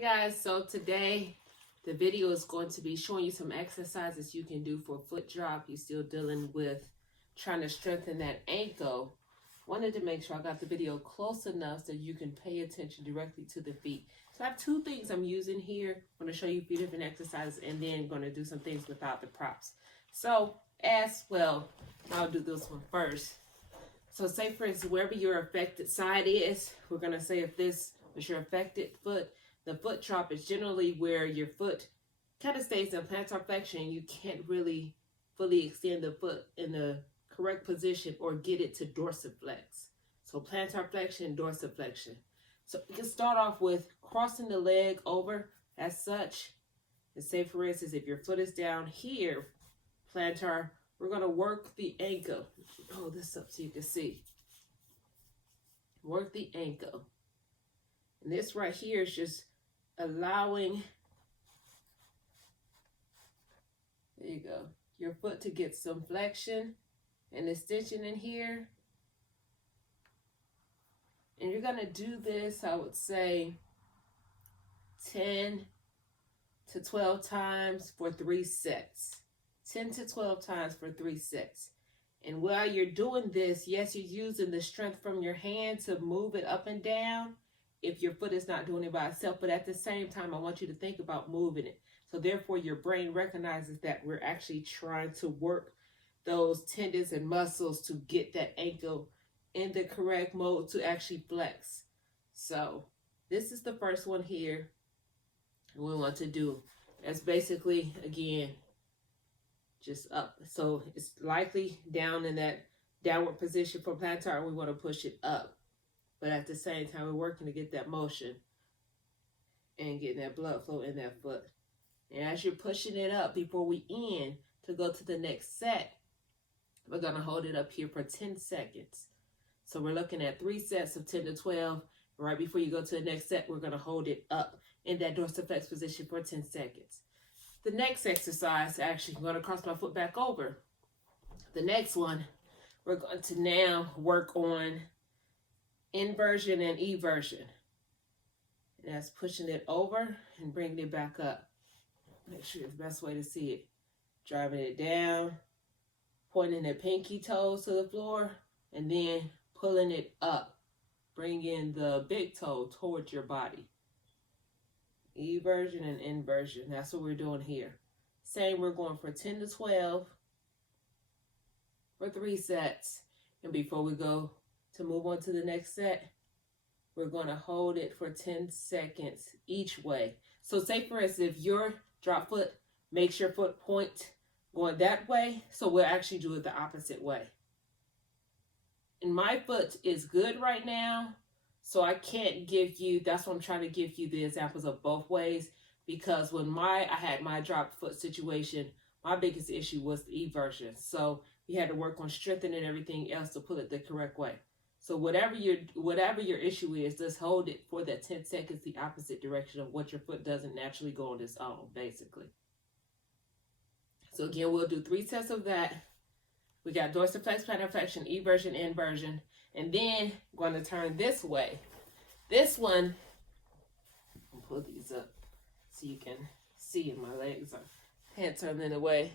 Hey guys, so today the video is going to be showing you some exercises you can do for foot drop. You're still dealing with trying to strengthen that ankle. Wanted to make sure I got the video close enough so you can pay attention directly to the feet. So I have two things I'm using here. I'm going to show you a few different exercises and then going to do some things without the props. So as well, I'll do this one first. So say for instance, wherever your affected side is, we're going to say if this was your affected foot, the foot drop is generally where your foot kind of stays in plantar flexion. You can't really fully extend the foot in the correct position or get it to dorsiflex. So plantar flexion, dorsiflexion. So you can start off with crossing the leg over as such. And say for instance, if your foot is down here, plantar, we're going to work the ankle. Hold this up so you can see. Work the ankle. And this right here is just allowing, there you go, your foot to get some flexion and extension in here. And you're going to do this, I would say, 10 to 12 times for 3 sets. 10 to 12 times for 3 sets. And while you're doing this, yes, you're using the strength from your hand to move it up and down if your foot is not doing it by itself. But at the same time, I want you to think about moving it. So therefore, your brain recognizes that we're actually trying to work those tendons and muscles to get that ankle in the correct mode to actually flex. So this is the first one here we want to do. That's basically, again, just up. So it's likely down in that downward position for plantar, and we want to push it up. But at the same time, we're working to get that motion and getting that blood flow in that foot. And as you're pushing it up before we end to go to the next set, we're going to hold it up here for 10 seconds. So we're looking at 3 sets of 10 to 12. Right before you go to the next set, we're going to hold it up in that dorsiflex position for 10 seconds. The next exercise, actually, I'm going to cross my foot back over. The next one, we're going to now work on inversion and eversion. And that's pushing it over and bringing it back up. Make sure it's the best way to see it. Driving it down, pointing the pinky toes to the floor, and then pulling it up, bringing the big toe towards your body. Eversion and inversion. That's what we're doing here. Same, we're going for 10 to 12 for 3 sets. And before we go to move on to the next set, we're going to hold it for 10 seconds each way. So say for instance, if your drop foot makes your foot point going that way, so we'll actually do it the opposite way. And my foot is good right now, so I can't give you, that's what I'm trying to give you the examples of both ways, because when I had my drop foot situation, my biggest issue was the eversion. So we had to work on strengthening everything else to pull it the correct way. So whatever your issue is, just hold it for that 10 seconds the opposite direction of what your foot doesn't naturally go on its own, basically. So again, we'll do 3 sets of that. We got dorsiflex, plantar flexion, eversion, inversion. And then I'm going to turn this way. This one, I'll pull these up so you can see my legs are hand turned in the way.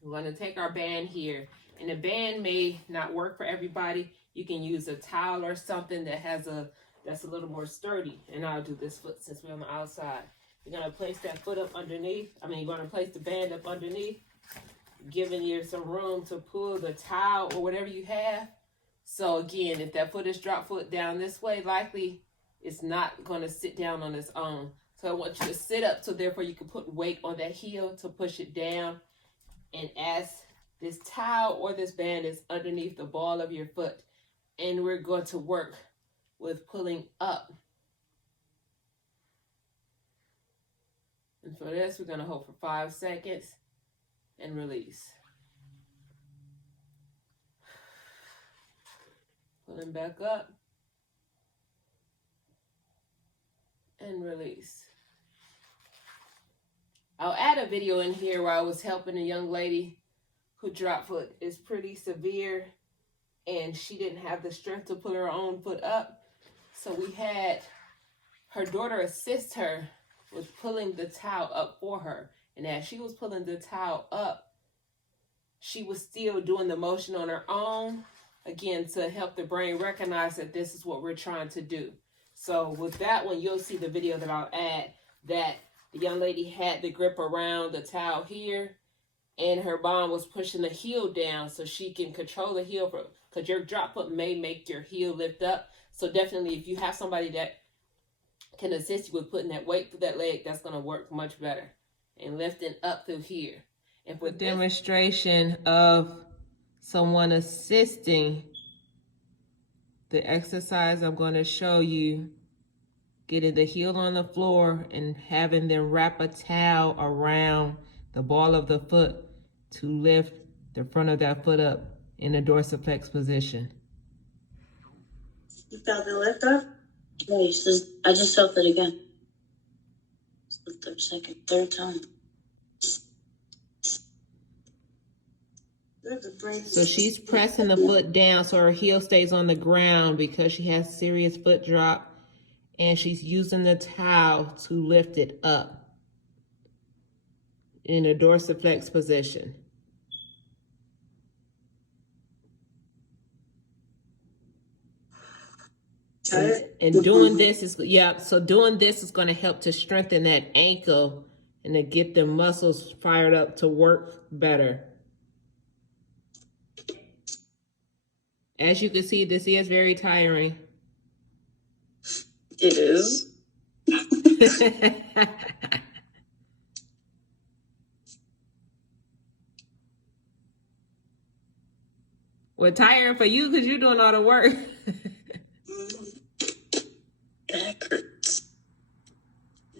We're going to take our band here. And the band may not work for everybody. You can use a towel or something that's a little more sturdy. And I'll do this foot since we're on the outside. You're going to place that foot up underneath. You're going to place the band up underneath, giving you some room to pull the towel or whatever you have. So again, if that foot is drop foot down this way, likely it's not going to sit down on its own. So I want you to sit up so therefore you can put weight on that heel to push it down. And as this towel or this band is underneath the ball of your foot, and we're going to work with pulling up. And for this, we're going to hold for 5 seconds and release. Pulling back up and release. I'll add a video in here where I was helping a young lady who drop foot is pretty severe and she didn't have the strength to pull her own foot up. So we had her daughter assists her with pulling the towel up for her. And as she was pulling the towel up, she was still doing the motion on her own, again, to help the brain recognize that this is what we're trying to do. So with that one, you'll see the video that I'll add that the young lady had the grip around the towel here, and her mom was pushing the heel down so she can control the heel, because your drop foot may make your heel lift up. So definitely, if you have somebody that can assist you with putting that weight through that leg, that's going to work much better. And lifting up through here. And for demonstration of someone assisting, the exercise I'm going to show you, getting the heel on the floor and having them wrap a towel around the ball of the foot to lift the front of that foot up in a dorsiflex position. You felt the lift up? Yeah, he says, I just felt it again. It's the third time. So she's pressing the foot down so her heel stays on the ground because she has serious foot drop, and she's using the towel to lift it up in a dorsiflex position. And doing this is, so doing this is going to help to strengthen that ankle and to get the muscles fired up to work better. As you can see, this is very tiring. It is. Well, tiring for you because you're doing all the work. Back hurts.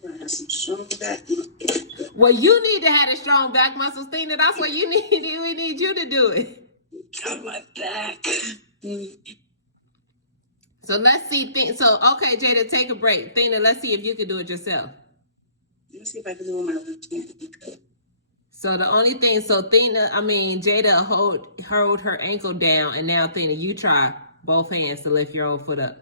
I have some strong back muscles. Well, you need to have a strong back muscles, Tina. That's what you need. We need you to do it. Got my back. So let's see. Okay, Jada, take a break. Tina, let's see if you can do it yourself. Let's see if I can do it with my left hand. So the only thing, Jada hold her ankle down, and now Tina, you try both hands to lift your own foot up.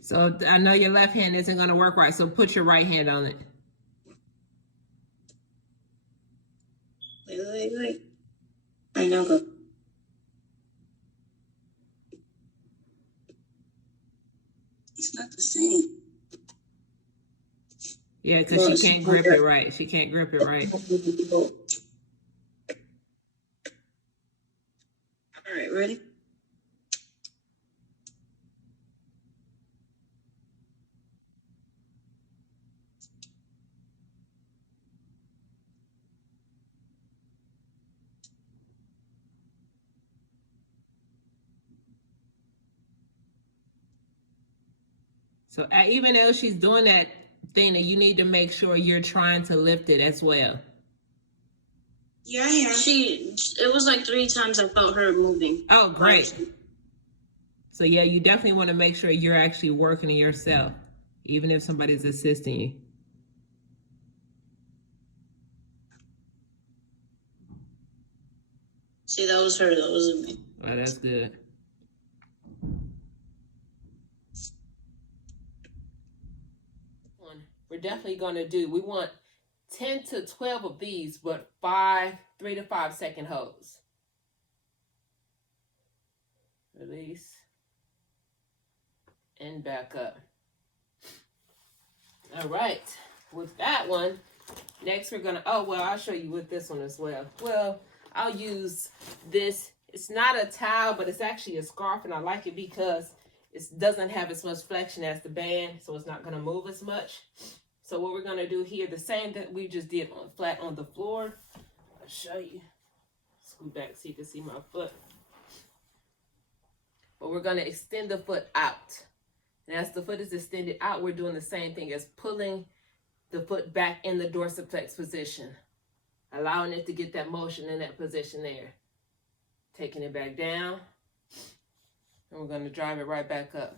So I know your left hand isn't going to work right, so put your right hand on it. Wait. Right now, go. It's not the same. Yeah, because she can't grip it right. She can't grip it right. All right, ready? So even though she's doing that thing, you need to make sure you're trying to lift it as well. Yeah. It was like 3 times I felt her moving. Oh, great. So yeah, you definitely want to make sure you're actually working it yourself, even if somebody's assisting you. See, that was her. That wasn't me. Oh, that's good. We're definitely going to do, we want 10 to 12 of these, but 3 to 5 second holds. Release. And back up. All right. With that one, next we're going to, I'll show you with this one as well. Well, I'll use this. It's not a towel, but it's actually a scarf, and I like it because it doesn't have as much flexion as the band, so it's not going to move as much. So what we're going to do here, the same that we just did flat on the floor. I'll show you. Scoot back so you can see my foot. But we're going to extend the foot out. And as the foot is extended out, we're doing the same thing as pulling the foot back in the dorsiflex position. Allowing it to get that motion in that position there. Taking it back down. And we're going to drive it right back up.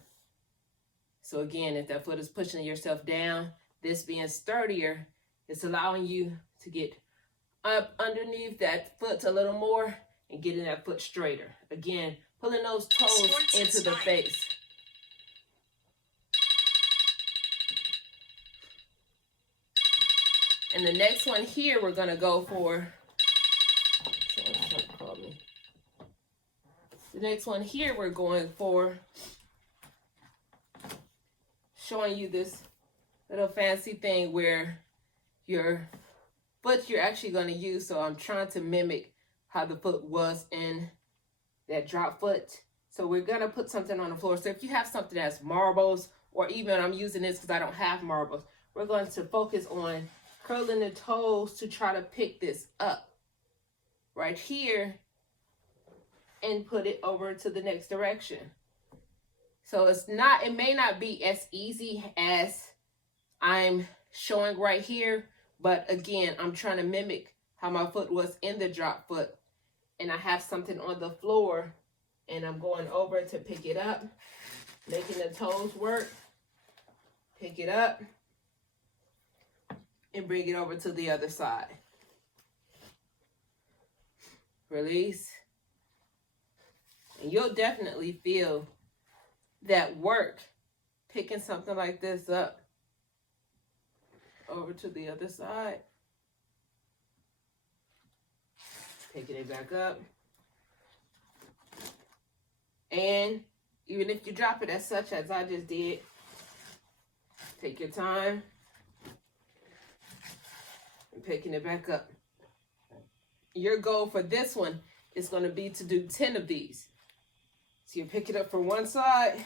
So again, if that foot is pushing yourself down, this being sturdier, it's allowing you to get up underneath that foot a little more and getting that foot straighter. Again, pulling those toes into the face. And the next one here, we're going to go for, the next one here, we're going for showing you this little fancy thing where your foot you're actually going to use. So I'm trying to mimic how the foot was in that drop foot. So we're going to put something on the floor. So if you have something that's marbles, or even I'm using this because I don't have marbles, we're going to focus on curling the toes to try to pick this up right here and put it over to the next direction. So it may not be as easy as I'm showing right here, but again, I'm trying to mimic how my foot was in the drop foot, and I have something on the floor and I'm going over to pick it up, making the toes work, pick it up, and bring it over to the other side. Release. And you'll definitely feel that work picking something like this up over to the other side. Picking it back up. And even if you drop it as such as I just did, take your time. Picking it back up. Your goal for this one is going to be to do 10 of these. So you pick it up from one side,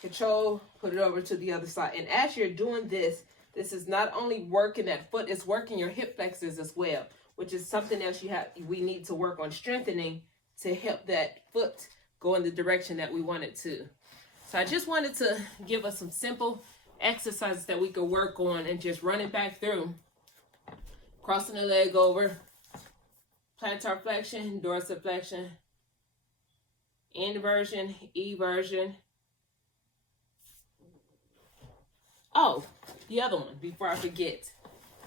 control, put it over to the other side. And as you're doing this, this is not only working that foot, it's working your hip flexors as well, which is something else we need to work on strengthening to help that foot go in the direction that we want it to. So I just wanted to give us some simple exercises that we could work on and just run it back through. Crossing the leg over, plantar flexion, dorsiflexion, inversion, eversion. Oh, the other one, before I forget.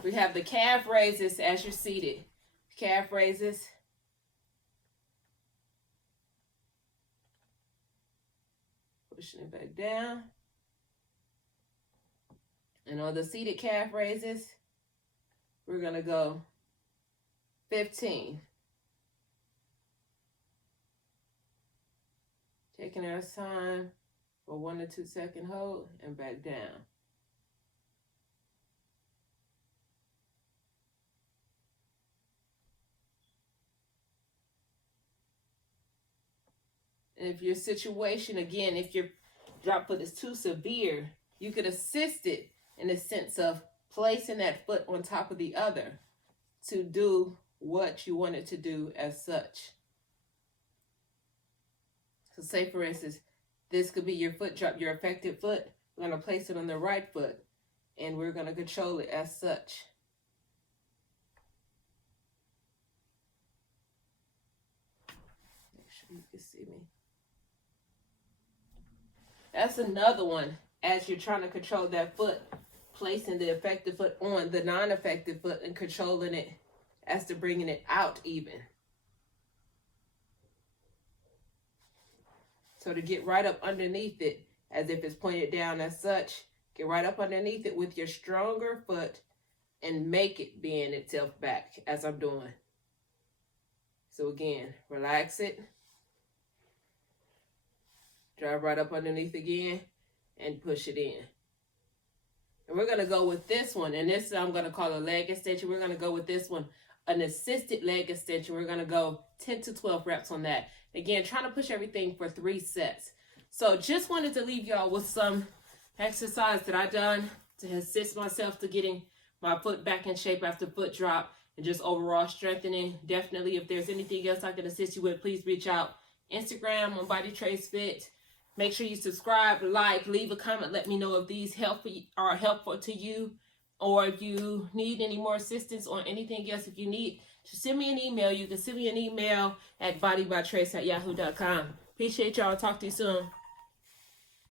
We have the calf raises as you're seated. Calf raises. Pushing it back down. And on the seated calf raises, we're going to go 15. Taking our time for 1 to 2 second hold and back down. And if your situation, again, if your drop foot is too severe, you could assist it in the sense of placing that foot on top of the other to do what you want it to do as such. So say, for instance, this could be your foot drop, your affected foot. We're going to place it on the right foot, and we're going to control it as such. Make sure you can see me. That's another one. As you're trying to control that foot, placing the affected foot on the non-affected foot and controlling it as to bringing it out even. So to get right up underneath it, as if it's pointed down as such, get right up underneath it with your stronger foot and make it bend itself back as I'm doing. So again, relax it. Drive right up underneath again and push it in. And we're going to go with this one. And this I'm going to call a leg extension. We're going to go with this one, an assisted leg extension. We're going to go 10 to 12 reps on that. Again, trying to push everything for 3 sets. So just wanted to leave y'all with some exercise that I done to assist myself to getting my foot back in shape after foot drop and just overall strengthening. Definitely, if there's anything else I can assist you with, please reach out. Instagram on BodyTraceFit. Make sure you subscribe, like, leave a comment. Let me know if these are helpful to you, or if you need any more assistance or anything else. If you need, just send me an email. You can send me an email at bodybytrace@yahoo.com. Appreciate y'all. Talk to you soon.